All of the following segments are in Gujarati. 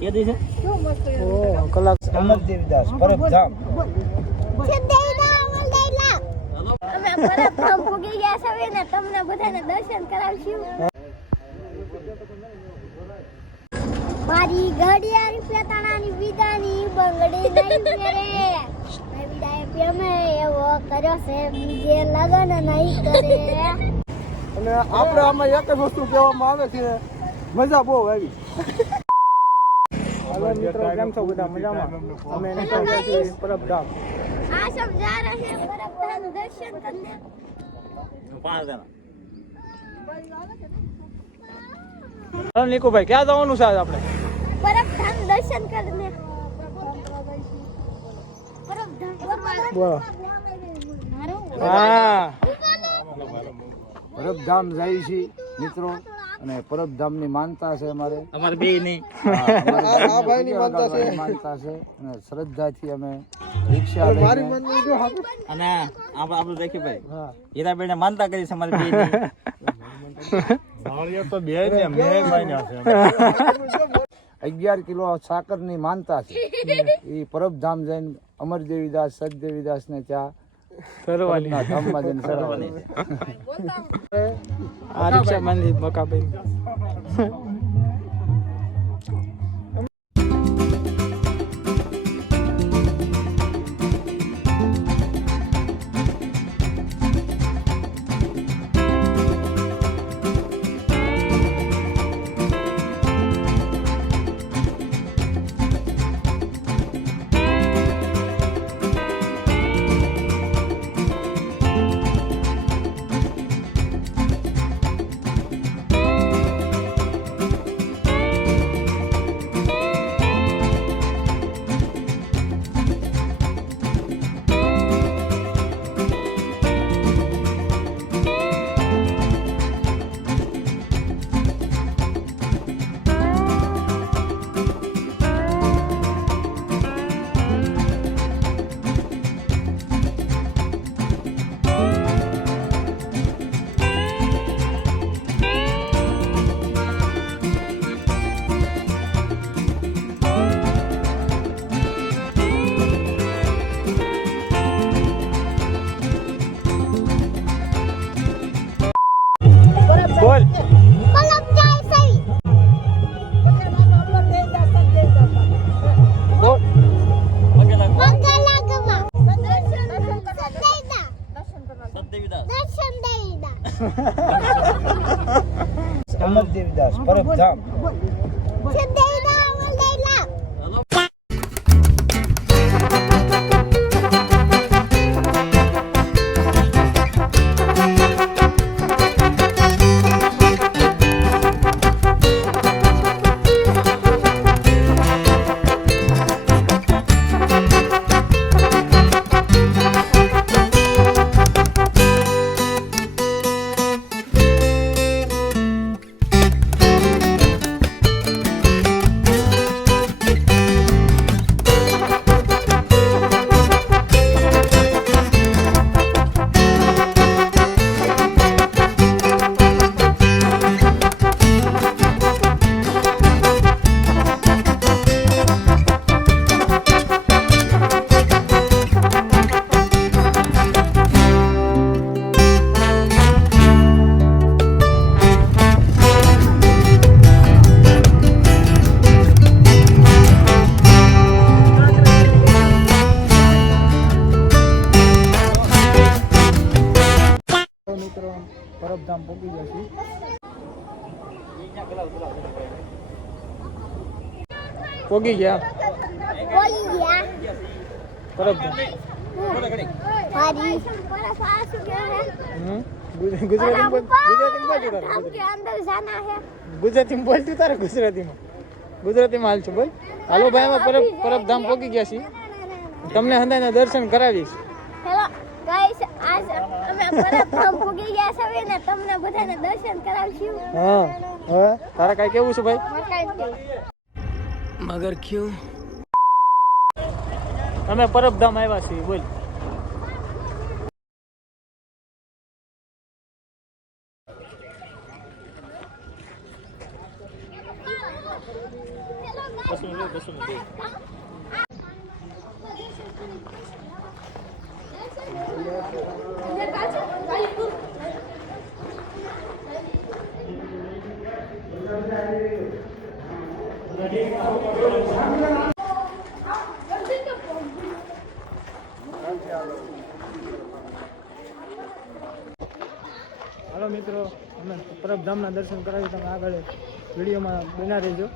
કે છે? ઓ કલાક અમર દેવીદાસ પરબધામ અમે પરત ભૂગી ગયા છે ને તમને બધાને દર્શન કરાવશું. મારી ઘડિયાળ પેતાણાની વિદાની બંગડી નહીં પહેરે વિદાય પ્રેમે એવો કર્યો છે બીજે લગન નહીં કરે. અને આપણે આમાં એક વસ્તુ કહેવામાં આવે છે મજા બહુ આવી. નીકુભાઈ ક્યાં જવાનું છે આજ આપણે? પરબ હા. પરબ ધામ જાય છે મિત્રો. અને પરબધામની માનતા છે અમારે. અમારે બે નહીં આ ભાઈની માનતા છે. માનતા છે અને શ્રદ્ધાથી અમે રિક્ષા મારી મનની જો અને આપણે આપણું દેખી ભાઈ. હા. હીરાબેને માનતા કરી છે અમારે બે નહીં અગિયાર કિલો સાકરની માનતા છે. એ પરબધામ જઈને અમર દેવીદાસ સદ દેવીદાસ ને ત્યાં ફરવાની ના ધામમાં જઈને ચડવાની આ રિક્ષા બાંધી મકાભાઈ અમર પોગી ગયા? પોગી ગુજરાતી માં બોલતું તારે ગુજરાતી માં હાલ છું બોલ. હાલો ભાઈ પરબ પરબ ધામ ગયા છીએ. તમને હંદાના દર્શન કરાવીશ. હા તારે કેવું છે ભાઈ? મગર ક્યું? અમે પરબધામ આવ્યા છીએ બોલ. બસું લે હાલો મિત્રો અમે પરબધામના દર્શન કરાવી તમે આગળ વિડીયોમાં બના રહેજો.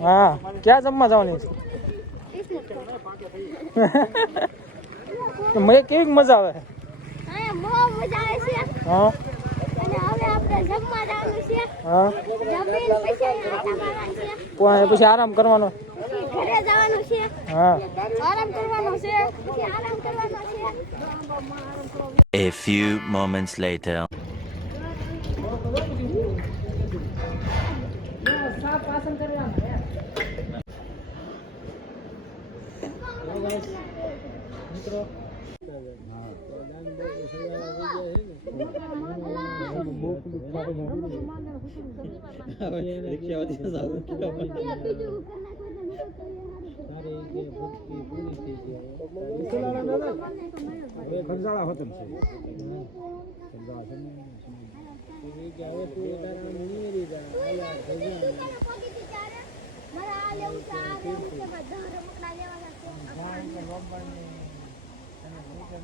હા? ક્યાં જમવા જવાની? છે મને કેવી મજા આવે? મજા આવે છે. હા. અને હવે આપણે જમવા જવાનું છે. હા. જમીન પછી આટા મારવાનું છે. કોઈ પછી આરામ કરવાનો? પછી ઘરે જવાનું છે. હા. આરામ કરવાનો છે. પછી આરામ કરવાનો A few moments later. રિક્ષાવાળી ખરજાળા છે મારા લેવું છે આ લેવું છે બધા રમકડા લેવાના છે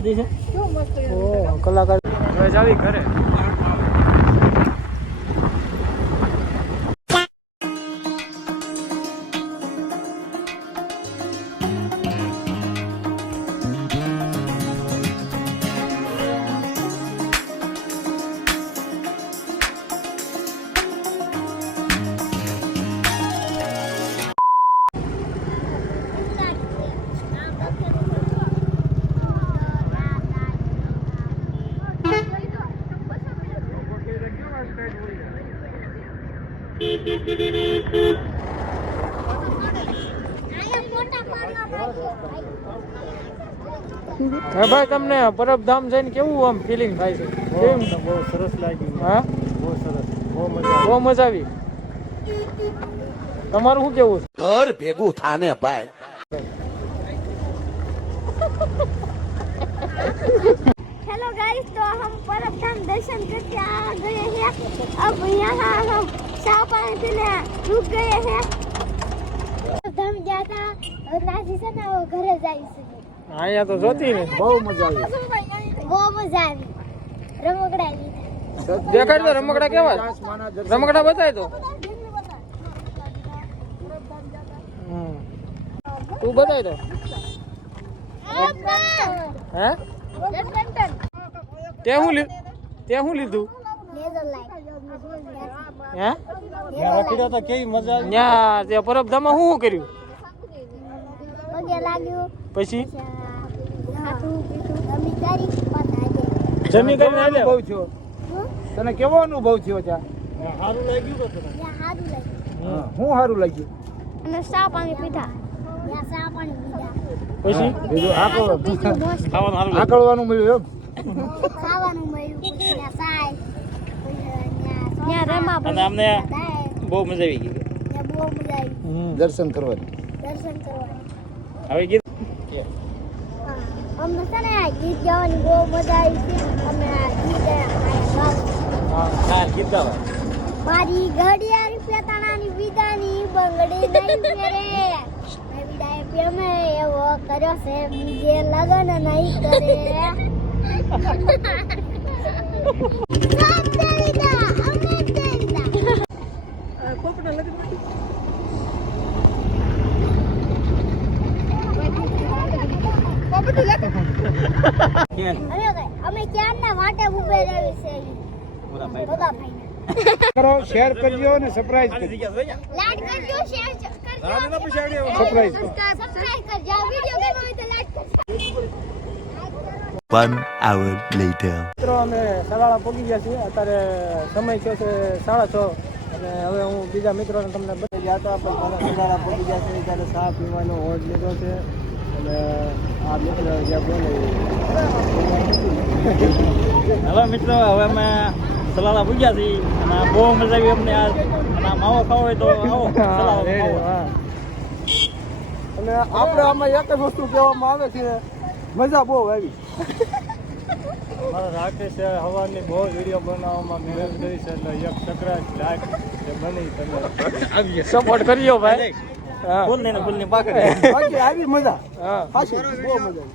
દી છે? ઓ કલાકાર. જાવી ઘરે. હે ભાઈ તમને પરબધામ જઈને કેવું આમ ફિલિંગ થાય છે? કેવું? બહુ સરસ લાગ્યું. હા? બહુ સરસ. બહુ મજા બહુ મજા આવી. તમારું શું કેવું છે? ઘર ભેગું થાને ભાઈ. तो हम परबधाम दर्शन करके आ गए हैं अब यहाँ हम चाय पानी पीने रुक गए हैं परबधाम ગયા હતા હવે નાસી છે ને હવે ઘરે જાય છે અહીંયા તો જોતી ને બહુ મજા આવી બહુ મજા આવી રમકડા લીધા દેખાડ તો રમકડા કેવા છે? માના દર્શન રમકડા બતાય તો હમ. તું બતાય તો હે તે શું લીધું તે શું લીધું? હે? તો કેવી મજા આવી ન્યા તે પરબધામાં શું શું કર્યું? પછી? જમી કરીને આલ્યા? અનુભવ થયો. તને કેવો અનુભવ થયો ત્યાં? સારું લાગ્યું તો તને. સારું લાગ્યું હા, શું સારું લાગ્યું? અને ચા પાણી પીધા. પછી બીજું આકળવાનું મળ્યું એમ? ખાવાનું મળ્યું ત્યાં ચાય ત્યાં રમા અને અમને બહુ મજા આવી ગઈ. બહુ મજા આવી. દર્શન કરવાની. દર્શન કરવાનું. હવે ગીત? અમને છે ને આ ગીત ગાવાની બહુ મજા આવી છે. અમે આ ગીત ગાયા ગીત ગાવા. મારી ઘડિયાળ પેતાણાની વિદાની બંગડી નહીં પહેરે. મેં વિદાય પ્રેમે એવો કર્યો છે બીજે લગન નહીં કરે. કરો શેર કરજો અને સરપ્રાઈઝ કરજો. લાઈક કરજો શેર કરજો. સરપ્રાઈઝ કરજો. વિડિયો ગમ્યો હોય તો લાઈક કરજો. One hour later. મિત્રો અમે સલાળા પહોંચી ગયા છીએ. અત્યારે સમય થયો છે સાડા છ. અને હવે હું બીજા મિત્રોને તમને બધા ગયા હતા પણ મને સલાળા પહોંચી ગયા છે ત્યારે ચા પીવાનો ઓર્ડ લીધો છે. અને આ મિત્ર જ્યાં બોલે હવે મિત્રો હવે અમે સલાલા પૂગ્યા છીએ. અને બહુ મજા આવી અમને આ અને માવો ખાવો હોય તો આવો અને આપણે આમાં એક જ વસ્તુ કહેવામાં આવે છે. મજા બહુ આવી. મારા રાકેશ હવાની બહુ વીડિયો બનાવવામાં મહેનત કરી છે એટલે એક સકરાજ લાઈક જે બની તમે. સપોર્ટ કર્યો ભાઈ. ફૂલ ફૂલની ફૂલની પાકડે. બાકી આવી મજા. હા. બહુ મજા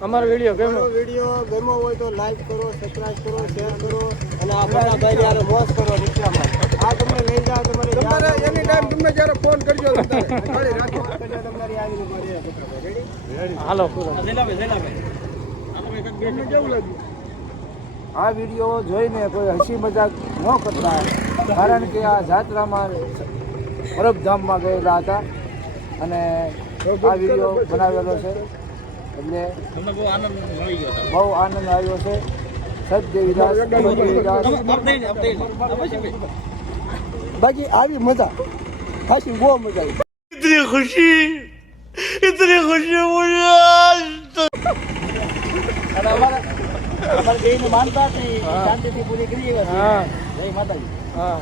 અમારો વીડિયો ગમ્યો. વીડિયો ગમ્યો હોય તો લાઈક કરો સબસ્ક્રાઇબ કરો શેર કરો અને આપણા ભાઈ યાર મોજ કરો રિક્ષામાં આ તમને લઈ જાવ તમારે તમારે એની ટાઈમ તમે જ્યારે ફોન કરજો તમારે રાખો. તમારી આવીને મારી રેડી હાલો. પૂરો જલાભાઈ જલાભાઈ આ વીડિયો જોઈને કોઈ હસી મજાક ન કરતા કારણ કે આ જાત્રામાં પરબધામમાં ગયેલા હતા અને આ વીડિયો બનાવેલો છે. એટલે બહુ આનંદ આવ્યો છે. સદદેવીદાસ બાકી આવી મજા. ખાસી બહુ મજા આવી. ખુશી ઇતની ખુશી અને અમારા અમારા બેયની માનતા હતી શાંતિથી પૂરી કરી હા. જય માતાજી. હા.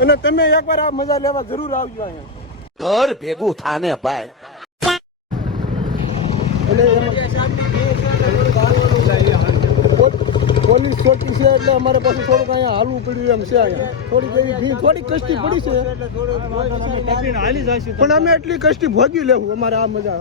અને તમે એકવાર આ મજા લેવા જરૂર આવજો અહીંયા. ઘર ભેગું થાને ભાઈ. પોલીસ ચોકી છે એટલે અમારે પાછું થોડુંક અહીંયા હાલવું પડ્યું એમ છે અહીંયા. થોડીક એવી ભીડ થોડીક કષ્ટી પડી છે. પણ અમે એટલી કષ્ટી ભોગી લેવું અમારે આ મજા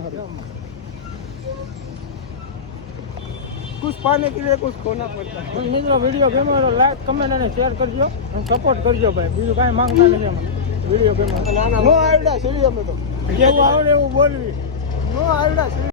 કુછ પાને કે લીએ કુછ ખોના પડતા મિત્રો વીડિયો ગમ્યો તો લાઈક કમેન્ટ અને શેર કરજો અને સપોર્ટ કરજો ભાઈ. બીજું કાંઈ માંગતા નથી અમે વીડિયો ગમ્યો નો આવડા અમે તો. જેવું આવડે એવું બોલવી. નો આવડ્યા છે.